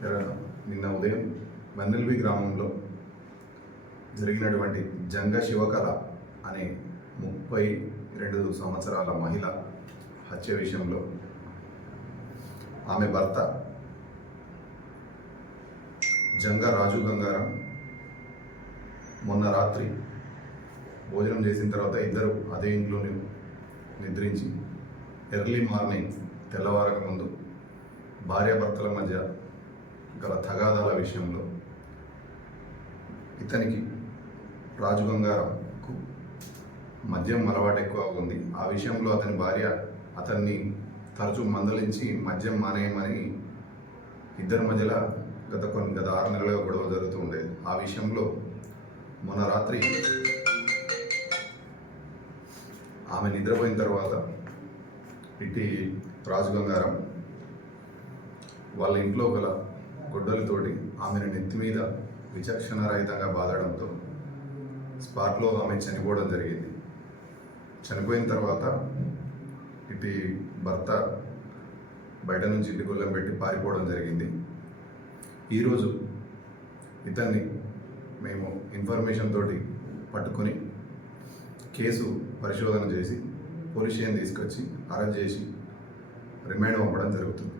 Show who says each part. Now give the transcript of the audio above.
Speaker 1: నిన్న ఉదయం మన్నెల్వి గ్రామంలో జరిగినటువంటి జంగ శివకళ అనే ముప్పై రెండు సంవత్సరాల మహిళ హత్య విషయంలో ఆమె భర్త జంగ రాజు గంగారం మొన్న రాత్రి భోజనం చేసిన తర్వాత ఇద్దరు అదే ఇంట్లోనే నిద్రించి ఎర్లీ మార్నింగ్ తెల్లవారక ముందు భార్యాభర్తల మధ్య గల తగాదాల విషయంలో ఇతనికి రాజు మద్యం అలవాటు ఎక్కువ ఉంది ఆ విషయంలో అతని భార్య అతన్ని తరచూ మందలించి మద్యం మానేయమని ఇద్దరి మధ్యలో గత కొన్ని గత ఆరు నెలలుగా గొడవ జరుగుతూ ఉండేది. ఆ విషయంలో మొన్న రాత్రి ఆమె నిద్రపోయిన తర్వాత ఇట్టి రాజుగంగారం వాళ్ళ ఇంట్లో గల గొడ్డలతోటి ఆమెను నెత్తి మీద విచక్షణారహితంగా బాధడంతో స్పాట్లో ఆమె చనిపోవడం జరిగింది. చనిపోయిన తర్వాత ఇటు భర్త బయట నుంచి ఇంటి గుళ్ళం పెట్టి పారిపోవడం జరిగింది. ఈరోజు ఇతన్ని మేము ఇన్ఫర్మేషన్ తోటి పట్టుకొని కేసు పరిశోధన చేసి పోలీస్ స్టేషన్ తీసుకొచ్చి అరెస్ట్ చేసి రిమాండ్ పంపడం జరుగుతుంది.